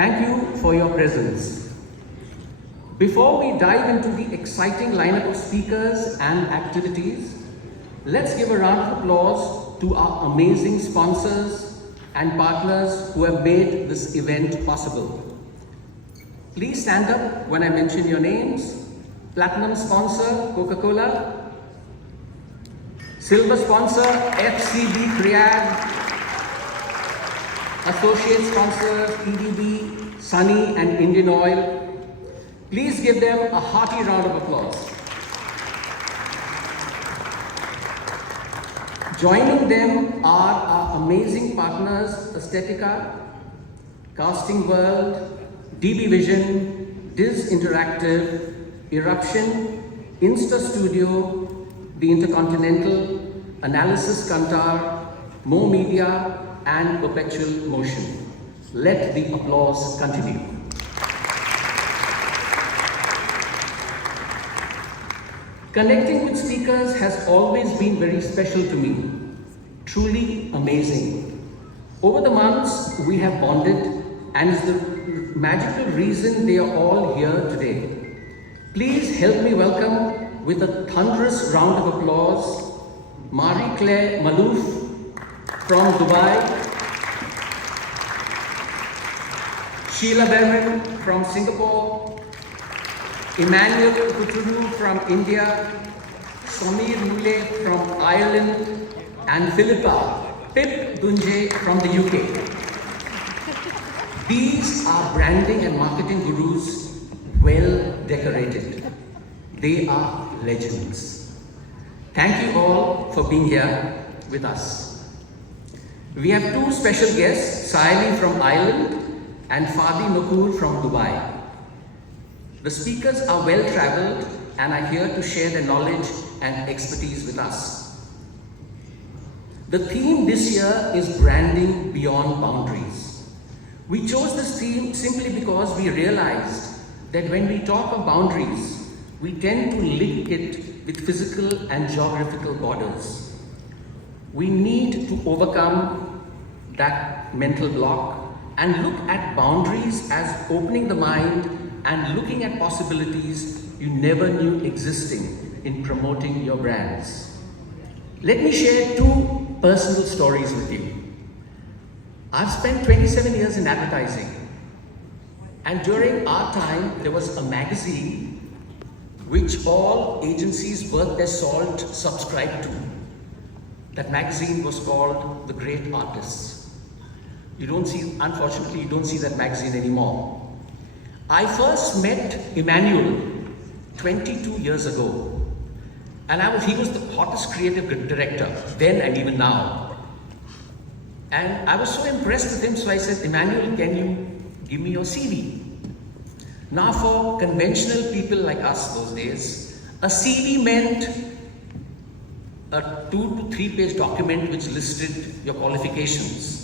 Thank you for your presence. Before we dive into the exciting lineup of speakers and activities, let's give a round of applause to our amazing sponsors and partners who have made this event possible. Please stand up when I mention your names. Platinum sponsor, Coca-Cola. Silver sponsor, FCB Riyadh. Associate sponsors, EDB, Sunny and Indian Oil. Please give them a hearty round of applause. Joining them are our amazing partners, Aesthetica, Casting World, DB Vision, Diz Interactive, Eruption, Insta Studio, The Intercontinental, Analysis Kantar, Mo Media, and Perpetual Motion. Let the applause continue. Connecting with speakers has always been very special to me. Truly amazing. Over the months, we have bonded, and it's the magical reason they are all here today. Please help me welcome with a thunderous round of applause, Marie-Claire Malouf from Dubai, Sheila Berman from Singapore, Emmanuel Kuturu from India, Samir Mule from Ireland, and Philippa Pip Dunje from the UK. These are branding and marketing gurus, well decorated. They are legends. Thank you all for being here with us. We have two special guests, Saili from Ireland and Fadi Nokur from Dubai. The speakers are well traveled and are here to share their knowledge and expertise with us. The theme this year is branding beyond boundaries. We chose this theme simply because we realized that when we talk of boundaries, we tend to link it with physical and geographical borders. We need to overcome that mental block and look at boundaries as opening the mind and looking at possibilities you never knew existing in promoting your brands. Let me share two personal stories with you. I've spent 27 years in advertising, and during our time there was a magazine which all agencies worth their salt subscribed to. That magazine was called The Great Artists. Unfortunately, you don't see that magazine anymore. I first met Emmanuel 22 years ago, and he was the hottest creative director then and even now. And I was so impressed with him, so I said, Emmanuel, can you give me your CV? Now, for conventional people like us those days, a CV meant a 2 to 3 page document which listed your qualifications.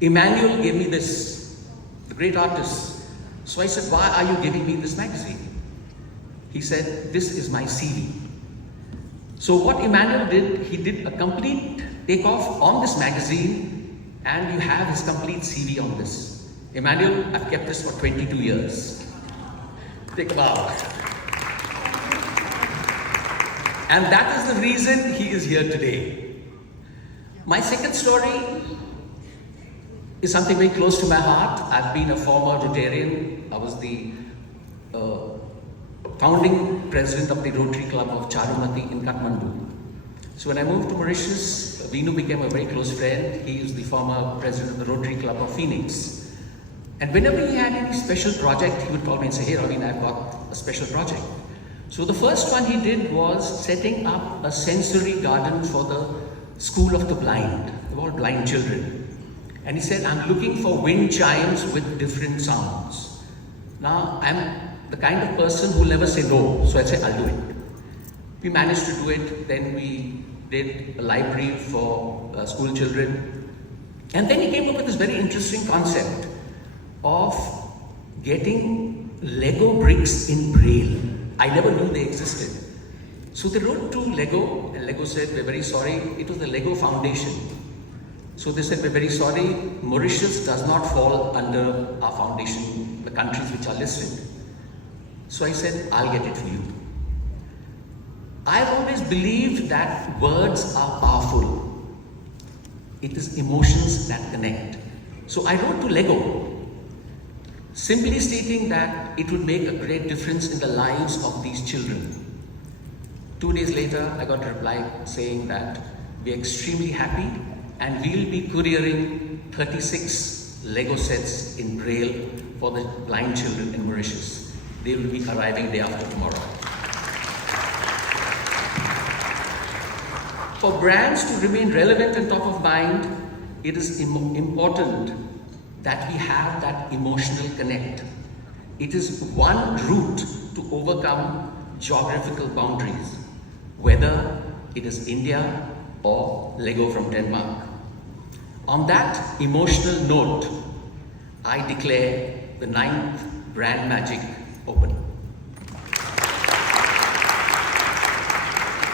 Emmanuel gave me this, The Great Artists. So I said, why are you giving me this magazine? He said, this is my CV. So what Emmanuel did, he did a complete takeoff on this magazine, and you have his complete CV on this. Emmanuel, I've kept this for 22 years. Think about it. And that is the reason he is here today. My second story is something very close to my heart. I've been a former Rotarian. I was the founding president of the Rotary Club of Charumati in Kathmandu. So when I moved to Mauritius, Vinu became a very close friend. He is the former president of the Rotary Club of Phoenix. And whenever he had any special project, he would call me and say, hey Raveen, I've got a special project. So the first one he did was setting up a sensory garden for the School of the Blind. They were all blind children. And he said, I'm looking for wind chimes with different sounds. Now, I'm the kind of person who'll never say no. So I said, I'll do it. We managed to do it. Then we did a library for school children. And then he came up with this very interesting concept of getting Lego bricks in Braille. I never knew they existed. So they wrote to Lego, and Lego said, we're very sorry. It was the Lego Foundation. So they said, we're very sorry, Mauritius does not fall under our foundation, the countries which are listed. So I said, I'll get it for you. I've always believed that words are powerful. It is emotions that connect. So I wrote to Lego, simply stating that it would make a great difference in the lives of these children. 2 days later, I got a reply saying that we're extremely happy and we'll be couriering 36 Lego sets in Braille for the blind children in Mauritius. They will be arriving day after tomorrow. For brands to remain relevant and top of mind, it is important that we have that emotional connect. It is one route to overcome geographical boundaries, whether it is India or Lego from Denmark. On that emotional note, I declare the 9th Brand Magic open.